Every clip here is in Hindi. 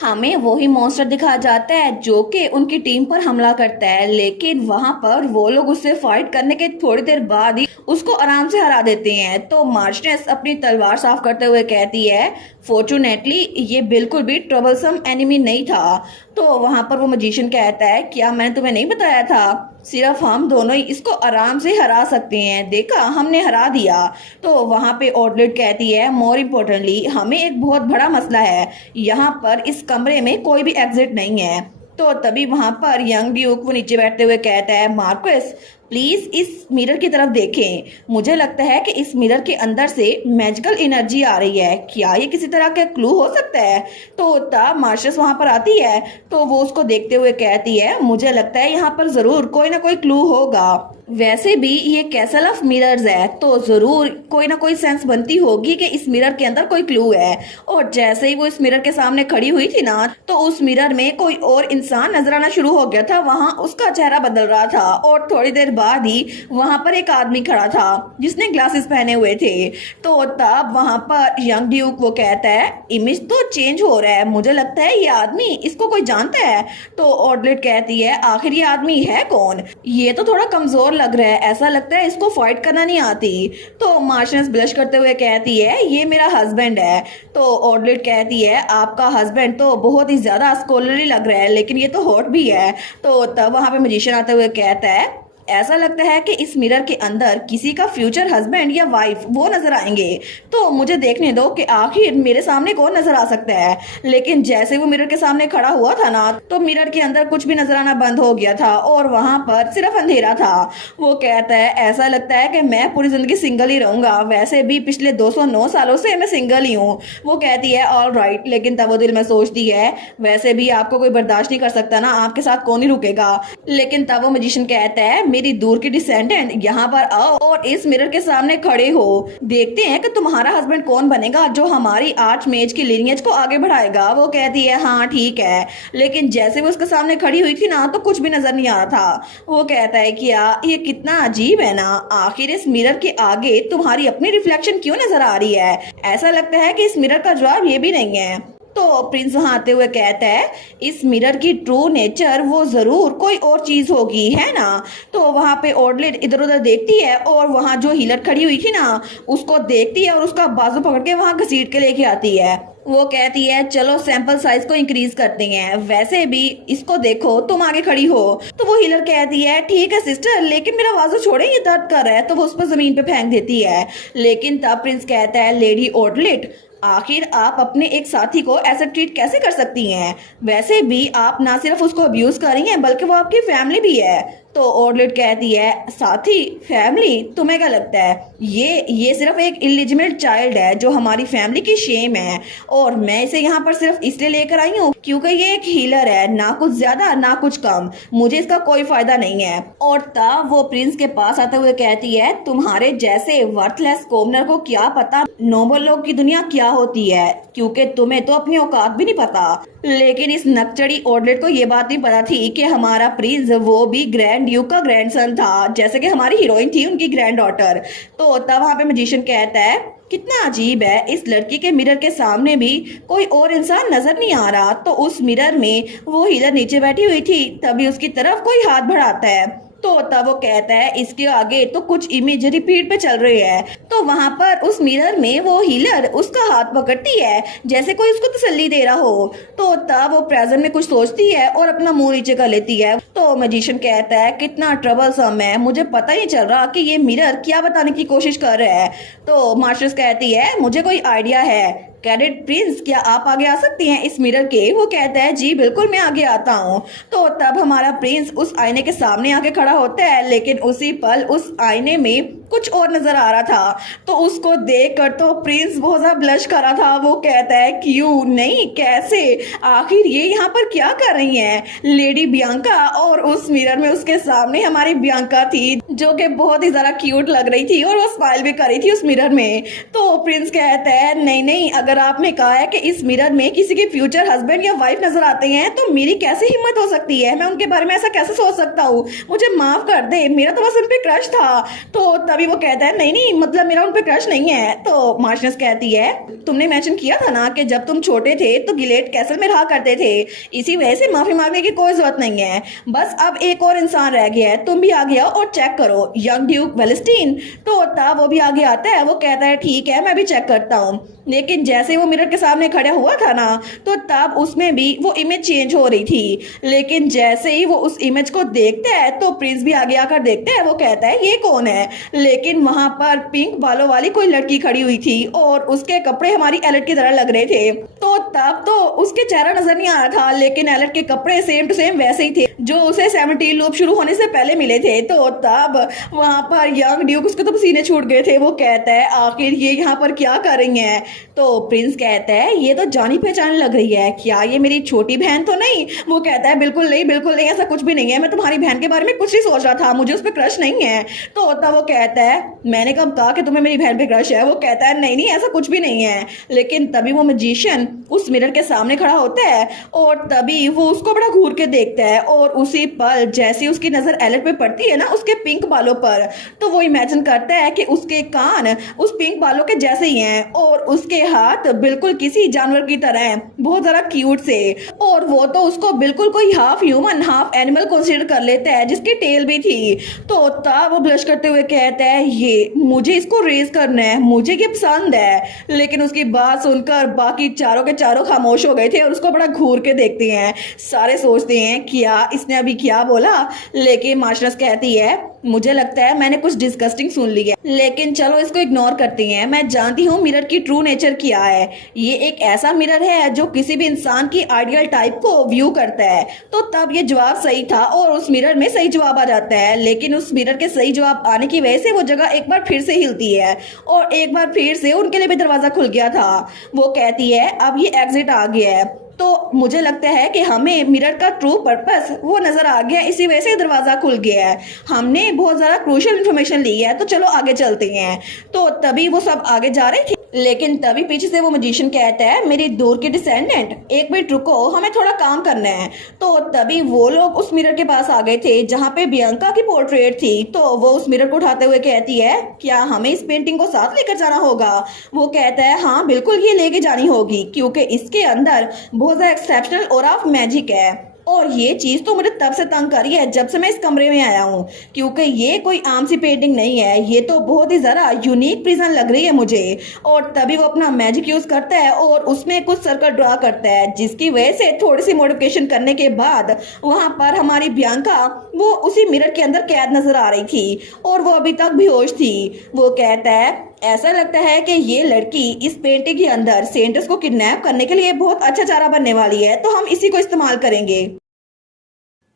हमें वही मॉन्स्टर दिखाया जाता है जो कि उनकी टीम पर हमला करता है, लेकिन वहां पर वो लोग उससे फाइट करने के थोड़ी देर बाद ही उसको आराम से हरा देते हैं। तो मार्शनेस अपनी तलवार साफ करते हुए कहती है, फॉर्चुनेटली ये बिल्कुल भी ट्रबलसम एनिमी नहीं था। तो वहां पर वो मजिशियन कहता है, क्या मैंने तुम्हें नहीं बताया था, सिर्फ हम दोनों ही इसको आराम से हरा सकते हैं, देखा हमने हरा दिया। तो वहां पे ऑर्डलेट कहती है, मोर इम्पोर्टेंटली हमें एक बहुत बड़ा मसला है, यहाँ पर इस कमरे में कोई भी एग्जिट नहीं है। तो तभी वहां पर यंग ड्यूक वो नीचे बैठते हुए कहता है, मार्कस प्लीज इस मिरर की तरफ देखें, मुझे लगता है कि इस मिरर के अंदर से मैजिकल एनर्जी आ रही है, क्या ये किसी तरह का क्लू हो सकता है। तो तब मार्शस वहां पर आती है, तो वो उसको देखते हुए कहती है, मुझे लगता है यहाँ पर जरूर कोई ना कोई क्लू होगा, वैसे भी ये कैसल ऑफ मिरर्स है तो जरूर कोई ना कोई सेंस बनती होगी कि इस मिरर के अंदर कोई क्लू है। और जैसे ही वो इस मिरर के सामने खड़ी हुई थी ना, तो उस मिरर में कोई और इंसान नजर आना शुरू हो गया था, वहां उसका चेहरा बदल रहा था और थोड़ी देर बाद ही वहां पर एक आदमी खड़ा था जिसने ग्लासेस पहने हुए थे। तो तब वहां पर यंग ड्यूक वो कहता है, इमेज तो चेंज हो रहा है, मुझे लगता है ये आदमी इसको कोई जानता है। तो ऑर्डलेट कहती है, आखिर ये आदमी है कौन, ये तो थोड़ा कमजोर लग रहा है, ऐसा लगता है इसको फाइट करना नहीं आती। तो मार्शनेस ब्लश करते हुए कहती है, ये मेरा हस्बैंड है। तो ऑर्डलेट कहती है, आपका हस्बैंड तो बहुत ही ज्यादा स्कॉलरली लग रहा है, लेकिन ये तो हॉट भी है। तो तब वहां पे मजिशियन आते हुए कहता है, ऐसा लगता है कि इस मिरर के अंदर किसी का फ्यूचर हस्बैंड या वाइफ वो नजर आएंगे, तो मुझे देखने दो कि आखिर मेरे सामने कौन नजर आ सकता है। लेकिन जैसे वो मिरर के सामने खड़ा हुआ था ना, तो मिरर के अंदर कुछ भी नजर आना बंद हो गया था और वहां पर सिर्फ अंधेरा था। वो कहता है, ऐसा लगता है कि मैं पूरी जिंदगी सिंगल ही रहूंगा, वैसे भी पिछले 209 सालों से मैं सिंगल ही हूँ। वो कहती है, ऑल राइट, लेकिन तब वो दिल में सोचती है, वैसे भी आपको कोई बर्दाश्त नहीं कर सकता ना, आपके साथ कौन ही रुकेगा। लेकिन तब वो मजिशियन कहता है, मेरी दूर की डिसेंडेंट यहाँ पर आओ और इस मिरर के सामने खड़े हो, देखते हैं कि तुम्हारा हस्बैंड कौन बनेगा जो हमारी आर्च मेज की लिनियज को आगे बढ़ाएगा। वो कहती है, हाँ ठीक है। लेकिन जैसे वो उसके सामने खड़ी हुई थी ना, तो कुछ भी नजर नहीं आ रहा था। वो कहता है, क्या ये कितना अजीब है ना, आखिर इस मिरर के आगे तुम्हारी अपनी रिफ्लेक्शन क्यों नजर आ रही है, ऐसा लगता है कि इस मिरर का जवाब ये भी नहीं है। तो प्रिंस वहां आते हुए कहता है, इस मिरर की ट्रू नेचर वो जरूर कोई और चीज होगी, है ना। तो वहां पे ऑर्डलेट इधर उधर देखती है और वहां जो हीलर खड़ी हुई थी ना, उसको देखती है और उसका बाजू पकड़ के वहां घसीट के लेके आती है। वो कहती है, चलो सैंपल साइज को इंक्रीज करते हैं, वैसे भी इसको देखो, तुम आगे खड़ी हो। तो वो हीलर कहती है, ठीक है सिस्टर, लेकिन मेरा बाजू छोड़े, ये दर्द कर रहा है। तो वो उस पर जमीन पे फेंक देती है। लेकिन तब प्रिंस कहता है, लेडी ऑर्डलेट, आखिर आप अपने एक साथी को ऐसे ट्रीट कैसे कर सकती हैं, वैसे भी आप ना सिर्फ उसको अब्यूज कर रही हैं बल्कि वो आपकी फैमिली भी है। तो ऑर्डलेट कहती है, साथी, फैमिली, तुम्हें क्या लगता है, ये सिर्फ एक इलिजिबल चाइल्ड है जो हमारी फैमिली की शेम है, और मैं इसे यहाँ पर सिर्फ इसलिए लेकर आई हूँ क्योंकि ये एक हीलर है, ना कुछ ज्यादा ना कुछ कम, मुझे इसका कोई फायदा नहीं है। और तब वो प्रिंस के पास आते हुए कहती है, तुम्हारे जैसे वर्थलेस कॉमनर को क्या पता नोबल लोग की दुनिया क्या होती है, क्योंकि तुम्हें तो अपनी औकात भी नहीं पता। लेकिन इस नकचड़ी ऑर्डलेट को ये बात नहीं पता थी कि हमारा प्रिंस वो भी ग्रैंड ड्यूक का ग्रैंडसन था, जैसे कि हमारी हीरोइन थी उनकी ग्रैंड डॉटर। तो तब वहां पे मजिशियन कहता है, कितना अजीब है, इस लड़की के मिरर के सामने भी कोई और इंसान नजर नहीं आ रहा। तो उस मिरर में वो हीलर नीचे बैठी हुई थी, तभी उसकी तरफ कोई हाथ बढ़ाता है। तो तब वो कहता है, इसके आगे तो कुछ इमेज रिपीट पे चल रही है। तो वहां पर उस मिरर में वो हीलर उसका हाथ पकड़ती है जैसे कोई उसको तसल्ली दे रहा हो। तो तब वो प्रेजेंट में कुछ सोचती है और अपना मुंह नीचे कर लेती है। तो मैजिशियन कहता है, कितना ट्रबलसम है, मुझे पता ही नहीं चल रहा कि ये मिरर क्या बताने की कोशिश कर रहा है। तो मार्शस कहती है, मुझे कोई आइडिया है, कैडेट प्रिंस, क्या आप आगे आ सकती हैं इस मिरर के। वो कहता है, जी बिल्कुल मैं आगे आता हूँ। तो तब हमारा प्रिंस उस आईने के सामने आके खड़ा होता है, लेकिन उसी पल उस आईने में कुछ और नजर आ रहा था। तो उसको देखकर तो प्रिंस बहुत ज्यादा ब्लश कर रहा था। वो कहता है, क्यों नहीं, कैसे, आखिर ये यहाँ पर क्या कर रही हैं लेडी बियांका। और उस मिरर में उसके सामने हमारी बियांका थी जो कि बहुत ही ज्यादा क्यूट लग रही थी और वो स्माइल भी कर रही थी उस मिरर में। तो प्रिंस कहता है, नहीं नहीं, अगर आपने कहा है कि इस मिरर में किसी के फ्यूचर हस्बैंड या वाइफ नजर आते हैं तो मेरी कैसे हिम्मत हो सकती है, मैं उनके बारे में ऐसा कैसे सोच सकता हूँ, मुझे माफ कर दे, मेरा तो बस उन पे क्रश था। तो तभी वो कहता है नहीं नहीं, मतलब मेरा उन पे क्रश नहीं है। तो मार्शनेस कहती है तुमने मेंशन किया था ना कि जब तुम छोटे थे तो गिलेट कैसल में रहा करते थे, इसी वजह से माफी मांगने की कोई जरूरत नहीं है, बस अब एक और इंसान रह गया है, तुम भी आ गया और चेक करो, यंग ड्यूक वेलेस्टीन। तो तब वो भी आगे आता है, वो कहता है ठीक है मैं भी चेक करता हूँ। लेकिन जैसे वो मिरर के सामने खड़ा हुआ था ना तो तब उसमें भी वो इमेज चेंज हो रही थी। लेकिन जैसे ही वो उस इमेज को देखता है तो प्रिंस भी आगे आकर देखता है, वो कहता है ये कौन है। लेकिन वहां पर पिंक बालों वाली कोई लड़की खड़ी हुई थी और उसके कपड़े हमारी एलेट की तरह लग रहे थे। तो तब तो उसके चेहरा नजर नहीं आ रहा था, लेकिन एलेट के कपड़े सेम टू सेम वैसे ही थे जो उसे 17 लूप शुरू होने से पहले मिले थे। तो तब वहां पर यंग ड्यूक उसके तो पसीने छूट गए थे, वो कहता है आखिर ये यहाँ पर क्या कर रही हैं। तो प्रिंस कहता है ये तो जानी पहचानी लग रही है, क्या ये मेरी छोटी बहन तो नहीं। वो कहता है बिल्कुल नहीं बिल्कुल नहीं, ऐसा कुछ भी नहीं है, मैं तुम्हारी बहन के बारे में कुछ नहीं सोच रहा था, मुझे उस पर क्रश नहीं है। तो तब वो कहता है मैंने कब कहा कि तुम्हें मेरी बहन पे क्रश है। वो कहता है नहीं नहीं ऐसा कुछ भी नहीं है। लेकिन तभी वो मैजिशियन उस मिरर के सामने खड़ा होता है और तभी वो उसको बड़ा घूर के देखता है और उसी पल जैसे उसकी नजर एलेट पे पड़ती है ना उसके पिंक बालों पर, तो वो इमेजिन करता है कि उसके कान उस पिंक बालों के जैसे ही हैं और उसके हाथ बिल्कुल किसी जानवर की तरह हैं, बहुत ज्यादा क्यूट से। और वो तो उसको बिल्कुल कोई half human half animal consider कर लेता है जिसकी टेल भी थी। तो तब वो ब्लश करते हुए कहता है ये मुझे इसको रेज करना है, मुझे ये पसंद है। लेकिन उसकी बात सुनकर बाकी चारों के चारों खामोश हो गए थे और उसको बड़ा घूर के देखते हैं। सारे सोचते हैं क्या इसने अभी क्या बोला। लेकिन मार्शनेस कहती है मुझे लगता है मैंने कुछ डिस्गस्टिंग सुन ली है, लेकिन चलो इसको इग्नोर करते हैं, मैं जानती हूँ मिरर की ट्रू नेचर क्या है। ये एक ऐसा मिरर है जो किसी भी इंसान की आइडियल टाइप को व्यू करता है। तो तब ये जवाब सही था और उस मिरर में सही जवाब आ जाता है। लेकिन उस मिरर के सही जवाब आने की वजह से वो जगह एक बार फिर से हिलती है और एक बार फिर से उनके लिए भी दरवाजा खुल गया था। वो कहती है अब ये एग्जिट आ गया है। तो मुझे लगता है कि हमें मिरर का ट्रू पर्पस वो नजर आ गया, इसी वजह से दरवाजा खुल गया है, हमने बहुत ज्यादा क्रूशियल इन्फॉर्मेशन ली है, तो चलो आगे चलते हैं। तो तभी वो सब आगे जा रहे थे, लेकिन तभी पीछे से वो मैजिशियन कहता है मेरी दूर की डिसेंडेंट एक मिनट रुको, हमें थोड़ा काम करना है। तो तभी वो लोग उस मिरर के पास आ गए थे जहाँ पे बियांका की पोर्ट्रेट थी। तो वो उस मिरर को उठाते हुए कहती है क्या हमें इस पेंटिंग को साथ लेकर जाना होगा। वो कहता है हाँ बिल्कुल ये लेके जानी होगी, क्योंकि इसके अंदर बहुत ज्यादा एक्सेप्शनल ऑरा ऑफ मैजिक है और ये चीज तो मुझे तब से तंग कर रही है जब से मैं इस कमरे में आया हूँ, क्योंकि ये कोई आम सी पेंटिंग नहीं है, ये तो बहुत ही जरा यूनिक प्रिजन लग रही है मुझे। और तभी वो अपना मैजिक यूज करता है और उसमें कुछ सर्कल ड्रा करता है, जिसकी वजह से थोड़ी सी मॉडिफिकेशन करने के बाद वहां पर हमारी बियांका वो उसी मिरर के अंदर कैद नजर आ रही थी और वो अभी तक बेहोश थी। वो कहता है ऐसा लगता है कि ये लड़की इस पेंटिंग के अंदर सेंटर्स को किडनैप करने के लिए बहुत अच्छा चारा बनने वाली है, तो हम इसी को इस्तेमाल करेंगे।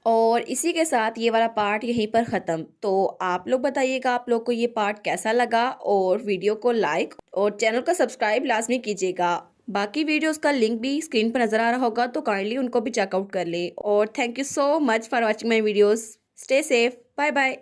और इसी के साथ ये वाला पार्ट यहीं पर ख़त्म। तो आप लोग बताइएगा आप लोग को ये पार्ट कैसा लगा और वीडियो को लाइक और चैनल को सब्सक्राइब लाजमी कीजिएगा। बाकी वीडियोस का लिंक भी स्क्रीन पर नज़र आ रहा होगा, तो काइंडली उनको भी चेकआउट कर ले। और thank you so much for watching my videos. Stay safe, bye bye.